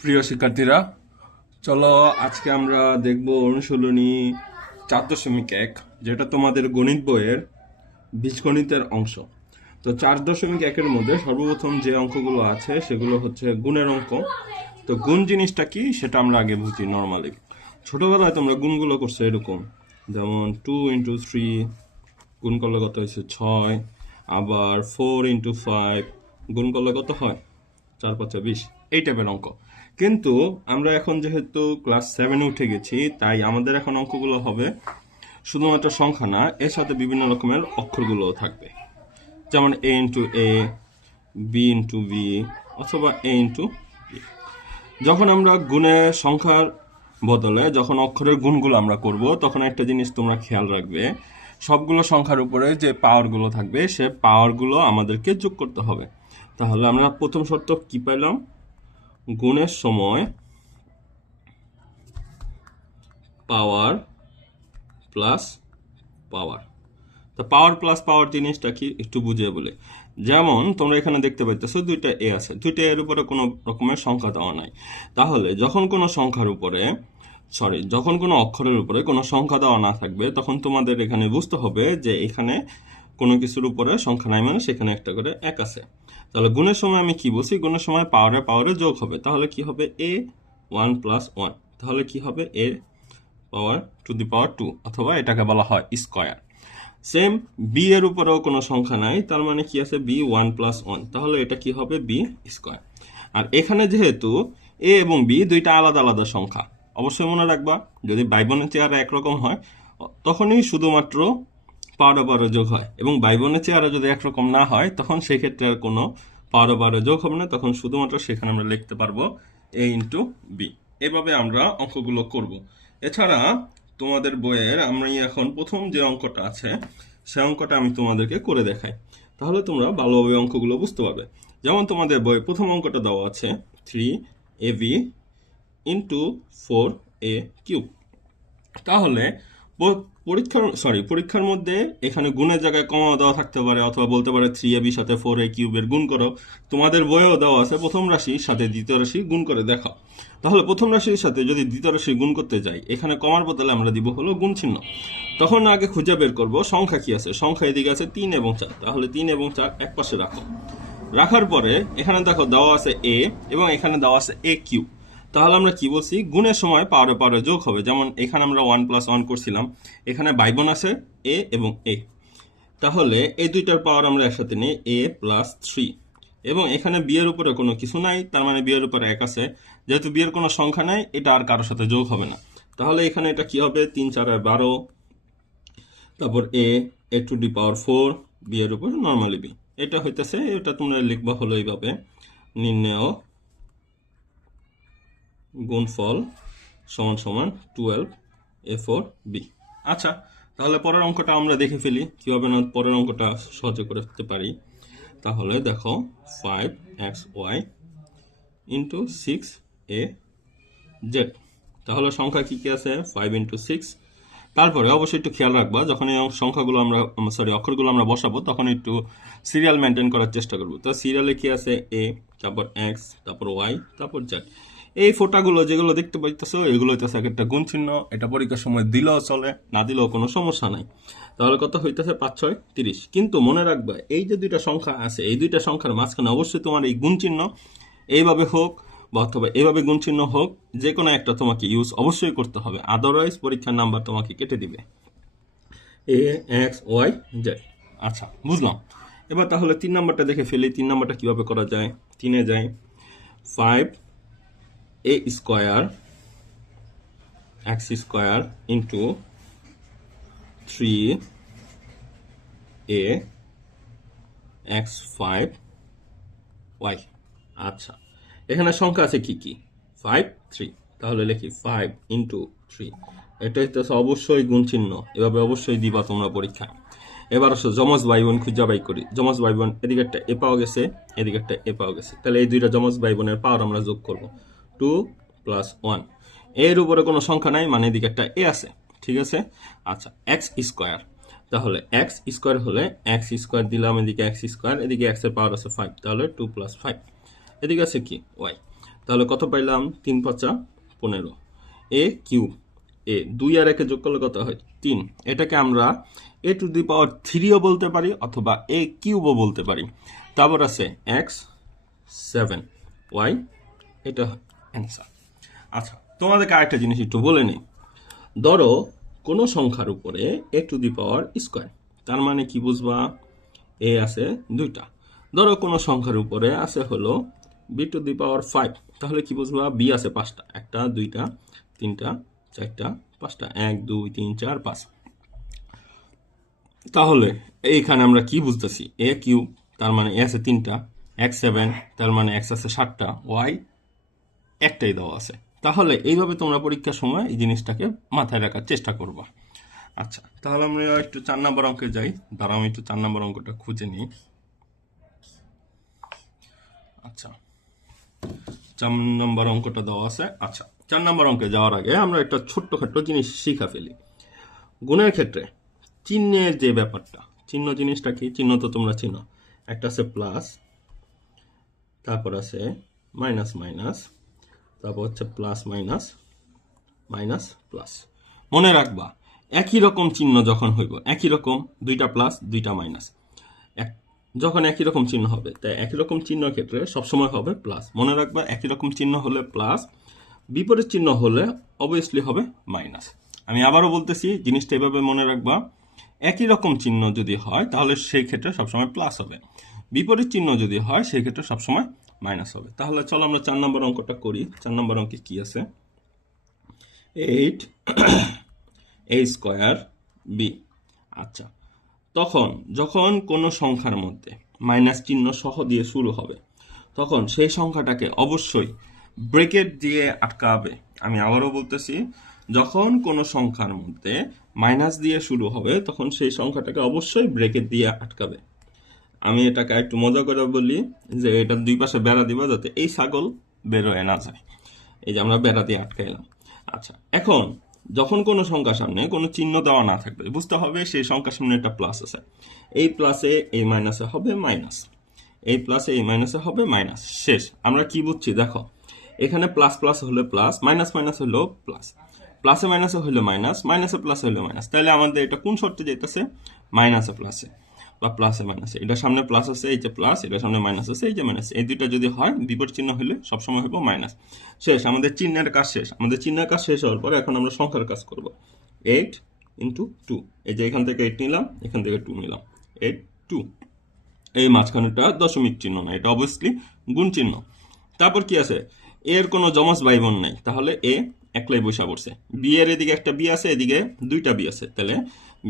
প্রিয় শিক্ষার্থীরা, চলো আজকে আমরা দেখব অনুশীলনী 4.1, যেটা তোমাদের গণিত বইয়ের বীজগণিতের অংশ। তো 4.1-এর মধ্যে সর্বপ্রথম যে অঙ্কগুলো আছে সেগুলো হচ্ছে গুণের অঙ্ক। তো গুণ জিনিসটা কি সেটা আমরা আগে বুঝি। নর্মালি ছোটবেলায় তোমরা গুণগুলো করছো এরকম, যেমন 2 × 3 গুণ করলে কত হয়েছে 6, আবার 4 × 5 গুণ করলে কত হয় 4×5 = 20, এই টাইপের অঙ্ক। কিন্তু আমরা এখন যেহেতু ক্লাস 7-এ উঠে গেছি, তাই আমাদের এখন অঙ্কগুলো হবে শুধুমাত্র সংখ্যা না, এর সাথে বিভিন্ন রকমের অক্ষরগুলোও থাকবে, যেমন a × a, b × b, অথবা a × b। যখন আমরা গুণের সংখ্যার বদলে যখন অক্ষরের গুণগুলো আমরা করব, তখন একটা জিনিস তোমরা খেয়াল রাখবে, সবগুলো সংখ্যার উপরে যে পাওয়ারগুলো থাকবে সে পাওয়ারগুলো আমাদেরকে যোগ করতে হবে। তাহলে আমরা প্রথম শর্ত কি পাইলাম? গুণের সময় পাওয়ার প্লাস পাওয়ার। তো পাওয়ার প্লাস পাওয়ার জিনিসটা কি একটু বুঝিয়ে বলে। যেমন তোমরা এখানে দেখতে পাইতেছো দুইটা এ আছে, দুইটা এর উপরে কোনো রকমের সংখ্যা দেওয়া নাই। তাহলে যখন কোনো সংখ্যার উপরে যখন কোনো অক্ষরের উপরে কোনো সংখ্যা দেওয়া না থাকবে, তখন তোমাদের এখানে বুঝতে হবে যে এখানে কোনো কিছুর উপরে সংখ্যা নাই, মানে সেখানে একটা করে এক আছে। তাহলে গুণের সময় আমি কি বলছি? গুণের সময় পাওয়ারে পাওয়ারে যোগ হবে। তাহলে কি হবে? a1 + 1। তাহলে কি হবে? a⁴ অথবা এটাকে বলা হয় স্কয়ার। সেম বি এর উপরেও কোনো সংখ্যা নাই, তার মানে কি আছে? b1 + 1। তাহলে এটা কি হবে? b²। আর এখানে যেহেতু এ এবং বি দুইটা আলাদা আলাদা সংখ্যা, অবশ্যই মনে রাখবা, যদি ভাই বোনের চেহারা একরকম হয় তখনই শুধুমাত্র পাওয়ারে যোগ হয়, এবং ভাই বোনের চেহারা যদি একরকম না হয় তখন সেক্ষেত্রে আর কোনো পাওয়ারে যোগ হবে না, তখন শুধুমাত্র সেখানে আমরা লিখতে পারবো a × b। এভাবে আমরা অঙ্কগুলো করব। এছাড়া তোমাদের বইয়ের আমি এখন প্রথম যে অঙ্কটা আছে সে অঙ্কটা আমি তোমাদেরকে করে দেখাই, তাহলে তোমরা ভালোভাবে অঙ্কগুলো বুঝতে পারবে। যেমন তোমাদের বইয়ে প্রথম অঙ্কটা দেওয়া আছে 3ab × 4a³। তাহলে পরীক্ষার মধ্যে এখানে গুণের জায়গায় কমা দেওয়া থাকতে পারে, অথবা বলতে পারে 3ab সাথে 4a³ গুণ করো। তোমাদের বইয়েও দেওয়া আছে প্রথম রাশির সাথে দ্বিতীয় রাশি গুণ করে দেখাও। তাহলে প্রথম রাশির সাথে যদি দ্বিতীয় রাশি গুণ করতে যাই, এখানে কমার বদলে আমরা দিব হলো গুণ চিহ্ন। তখন আগে খুঁজে বের করব সংখ্যা কি আছে। সংখ্যা এদিকে আছে 3 এবং 4, তাহলে 3 এবং 4 এক পাশে রাখো। রাখার পরে এখানে দেখো দেওয়া আছে a এবং এখানে দেওয়া আছে a³। তাহলে আমরা কি বলছি? গুণের সময় পাওয়ারে পাওয়ারে যোগ হবে। যেমন এখানে আমরা 1 + 1 করছিলাম, এখানে ভাই বোন আছে a এবং a, তাহলে এই দুইটার পাওয়ার আমরা একসাথে নিই a+3। এবং এখানে b এর উপরে কোনো কিছু নাই, তার মানে b এর উপরে 1 আছে। যেহেতু b এর কোনো সংখ্যা নাই, এটা আর কারোর সাথে যোগ হবে না। তাহলে এখানে এটা কি হবে? 3 × 4 = 12, তারপর a⁴ b এর উপর নর্মালি b। এটা হইতেছে, এটা তোমরা লিখবা হলো এইভাবে, নির্ণেয় গুণফল = 12a4b। আচ্ছা, তাহলে পরের অঙ্কটা আমরা দেখে ফেলি কিভাবে না পরের অঙ্কটা সহজে করে ফেলতে পারি। তাহলে দেখো 5xy × 6az। তাহলে সংখ্যা কি কি আছে? 5 × 6। তারপরে অবশ্যই একটু খেয়াল রাখবা, যখন এই সংখ্যাগুলো আমরা অক্ষরগুলো আমরা বসাবো, তখন একটু সিরিয়াল মেনটেন করার চেষ্টা করবো। তো সিরিয়ালে কি আছে? a, তারপর x, তারপর y, তারপর z। এই ফোঁটাগুলো যেগুলো দেখতে পাইতেছো, এগুলো হইতেছে একটা গুণ চিহ্ন। এটা পরীক্ষার সময় দিলেও চলে, না দিলেও কোনো সমস্যা নাই। তাহলে কত হইতেছে? 5 × 6 = 30। কিন্তু মনে রাখবা, এই যে দুইটা সংখ্যা আছে, এই দুইটা সংখ্যার মাঝখানে অবশ্যই তোমার এই গুণ চিহ্ন এইভাবে হোক বা অথবা এভাবে গুণ চিহ্ন হোক, যে কোনো একটা তোমাকে ইউজ অবশ্যই করতে হবে, আদারওয়াইজ পরীক্ষার নাম্বার তোমাকে কেটে দিবে। a x y z। আচ্ছা, বুঝলাম। এবার তাহলে 3 নাম্বারটা দেখে ফেলি। 3 নাম্বারটা কিভাবে করা যায়? 3-এ যাই। 5a² x² × 3a x5y। আচ্ছা, এখানে সংখ্যা আছে কি কি? 5, 3। তাহলে লিখি 5 × 3। এটা হচ্ছে অবশ্যই গুণ চিহ্ন, এভাবে অবশ্যই দিবা তোমরা পরীক্ষায়। এবার আসো যমজ ভাই বোন খুঁজা বাই করি। যমজ ভাই বোন, এদিকে একটা এ পাওয়া গেছে, এদিকে একটা এ পাওয়া গেছে। তাহলে এই দুইটা যমজ ভাই বোনের পাওয়ার আমরা যোগ করব। 2 + 1। এর উপরে কোনো সংখ্যা নাই, মানে এদিকে একটা এ আছে, ঠিক আছে। আচ্ছা, x²। তাহলে x² হলে x² দিলাম, এদিকে x², এদিকে x এর পাওয়ার আছে 5, তাহলে 2 + 5। এদিকে আছে কি? y। তাহলে কত পাইলাম 3 5 15 এ কিউব এ 2 আর 1 যোগ করলে কত হয় 3। এটাকে আমরা a টু দি পাওয়ার 3ও বলতে পারি অথবা a কিউবও বলতে পারি। তারপর আছে x 7 y, এটা অ্যান্সার। আচ্ছা, তোমাদেরকে আরেকটা জিনিস একটু বলে নিই। ধরো কোনো সংখ্যার উপরে a to the power square, তার মানে কি বুঝবা, a আছে 2টা। ধরো কোনো সংখ্যার উপরে আছে হলো b টু দি পাওয়ার 5, তাহলে কি বুঝবা, b আছে 5টা, 1টা 2টা 3টা 4টা 5টা, 1 2 3 4 5। তাহলে এইখানে আমরা কি বুঝতেছি, a কিউব তার মানে a আছে 3টা, x 7 তার মানে x আছে 7টা, y একটাই দেওয়া আছে। তাহলে এইভাবে তোমরা পরীক্ষার সময় এই জিনিসটাকে মাথায় রাখার চেষ্টা করবা। আচ্ছা, তাহলে আমরা একটু 4 নম্বর অঙ্কে যাই। দাঁড়াও, আমি একটু 4 নম্বর অঙ্কটা খুঁজে নিই। আচ্ছা, 4 নম্বর অঙ্কটা দেওয়া আছে। আচ্ছা, 4 নম্বর অঙ্কে যাওয়ার আগে আমরা একটা ছোট্টখাট্ট জিনিস শিখা ফেলি। গুণের ক্ষেত্রে চিহ্নের যে ব্যাপারটা, চিহ্ন জিনিসটা কি, চিহ্ন তো তোমরা চিনো। একটা আছে প্লাস, তারপর আছে মাইনাস মাইনাস, তারপর হচ্ছে প্লাস মাইনাস মাইনাস প্লাস। মনে রাখবা, একই রকম চিহ্ন যখন হইব, একই রকম 2টা প্লাস 2টা মাইনাস, যখন একই রকম চিহ্ন হবে, তাই একই রকম চিহ্নের ক্ষেত্রে সবসময় হবে প্লাস। মনে রাখবা, একই রকম চিহ্ন হলে প্লাস, বিপরীত চিহ্ন হলে অবভিয়াসলি হবে মাইনাস। আমি আবারও বলতেছি, জিনিসটা এভাবে মনে রাখবা, একই রকম চিহ্ন যদি হয় তাহলে সেই ক্ষেত্রে সবসময় প্লাস হবে, বিপরীত চিহ্ন যদি হয় সেই ক্ষেত্রে সবসময় মাইনাস হবে। তাহলে চলো আমরা 4 নম্বর অঙ্কটা করি। 4 নম্বর অঙ্কে কি আছে, 8 a স্কোয়ার b। আচ্ছা, তখন যখন কোনো সংখ্যার মধ্যে মাইনাস চিহ্ন সহ দিয়ে শুরু হবে, তখন সেই সংখ্যাটাকে অবশ্যই ব্রেকেট দিয়ে আটকাবে। আমি আবারও বলতেছি, যখন কোনো সংখ্যার মধ্যে মাইনাস দিয়ে শুরু হবে তখন সেই সংখ্যাটাকে অবশ্যই ব্রেকেট দিয়ে আটকাবে। আমি এটাকে একটু মজা করে বলি যে এটার দুই পাশে বেড়া দিবা যাতে এই ছাগল বেরোয় না যায়। এই যে আমরা বেড়া দিয়ে আটকাইলাম। আচ্ছা, এখন যখন কোনো সংখ্যার সামনে কোনো চিহ্ন দেওয়া না থাকবে, বুঝতে হবে সেই সংখ্যার সামনে একটা প্লাস আছে, এই প্লাসে এই মাইনাসে হবে মাইনাস, এই প্লাসে এই মাইনাসে হবে মাইনাস। শেষ। আমরা কি বুঝছি দেখো, এখানে প্লাস প্লাস হলে প্লাস, মাইনাস মাইনাস হলো প্লাস, প্লাসে মাইনাসে হলো মাইনাস, মাইনাসে প্লাসে হলো মাইনাস। তাহলে আমাদের এটা কোন শর্তে যেতেছে, মাইনাসে প্লাসে বা প্লাসে মাইনাসে। এটার সামনে প্লাস আছে, এই যে প্লাস, এটার সামনে মাইনাস আছে, এই যে মাইনাস। এই দুইটা যদি হয় বিপরীত চিহ্ন হলে সবসময় হবে মাইনাস। শেষ, আমাদের চিহ্নের কাজ শেষ। আমাদের চিহ্নের কাজ শেষ হওয়ার পর এখন আমরা সংখ্যার কাজ করব। 8 ইন্টু 2, এই যে এখান থেকে 8 নিলাম, এখান থেকে 2 নিলাম, 8 2। এই মাঝখানেটা দশমিক চিহ্ন না, এটা অবভিয়াসলি গুণ চিহ্ন। তারপর কি আছে, এর কোনো যমজ ভাই বোন নাই, তাহলে এ একলাই বসা পড়ছে। বি এর এদিকে একটা বি আছে, এদিকে 2টা বি আছে, তাহলে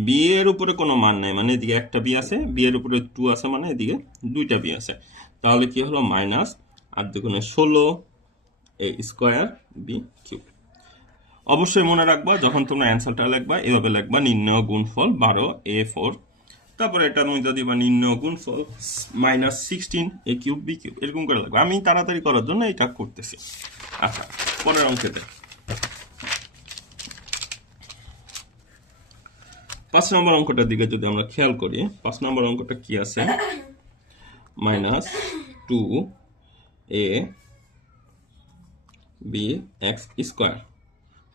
বি এর উপরে কোনো মান নাই, মানে এদিকে একটা বি আছে, বি এর উপরে 2 আছে, মানে এদিকে 2টা বি আছে। তাহলে কি হলো, মাইনাস 8 দুগুণে 16 এ স্কোয়ার বি কিউব। অবশ্যই মনে রাখবা, যখন তোমরা অ্যান্সারটা লিখবা এভাবে লিখবা, নির্ণয় গুণফল 12 এ 4, তারপরে এটার মধ্যে দিবা নির্ণয় গুণফল মাইনাস 16 এ কিউব বি কিউব, এরকম করে লাগবে। আমি তাড়াতাড়ি করার জন্য এটা করতেছি। আচ্ছা, পরের অঙ্কেতে 5 নম্বর অঙ্কটার দিকে যদি আমরা খেয়াল করি, 5 নম্বর অঙ্কটা কি আছে, minus 2 A B x square.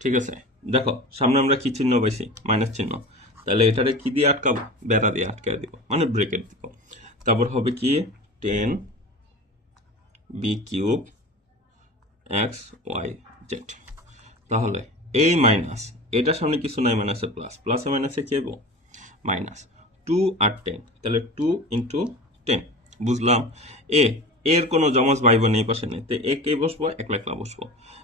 ঠিক আছে, দেখো সামনে আমরা কি চিহ্ন পাইছি, মাইনাস চিহ্ন, তাহলে এটারে কি দিয়ে আটকাবো, বেড়া দিয়ে আটকায় দিব, মানে ব্রেকেট দিব। তারপর হবে কি 10 b cube x y z. তাহলে এই মাইনাস, এটার সামনে কিছু নাই, মাইনাসে প্লাস, প্লাসে মাইনাসে কি হবো, মাইনাস 2 আর 10, তাহলে 2 ইন্টু 10। বুঝলাম। এর কোনো জমজ ভাই বোন এই পাশে নেই, তো এ কে বসবো, একলা একলা বসবো।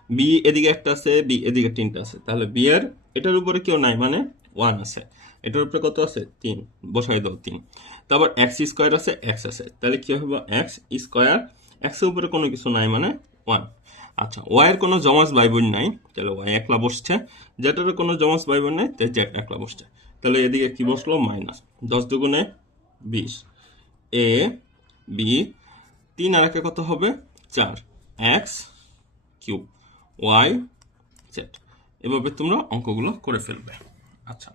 বি এদিকে একটা আছে, বি এদিকে 3টা আছে, তাহলে বি এর এটার উপরে কেউ নাই, মানে 1 আছে, এটার উপরে কত আছে, 3, বসাই দাও 3। তারপর এক্স স্কোয়ার আছে, এক্স আছে, তাহলে কি হবে, এক্স স্কোয়ার, এক্স এর উপরে কোনো কিছু নাই, মানে 1। আচ্ছা, ওয়াই এর কোনো জমজ ভাই বোন নাই, তাহলে ওয়াই একলা বসছে, জেডের কোনো জমজ ভাই বোন নাই, তাই জেড একলা বসছে। তাহলে এদিকে কি বসলো, মাইনাস 10 দুগুণে 20 এ বি 3 আর 1 কত হবে, 4 এক্স কিউব ওয়াই জেড। এভাবে তোমরা অঙ্কগুলো করে ফেলবে। আচ্ছা।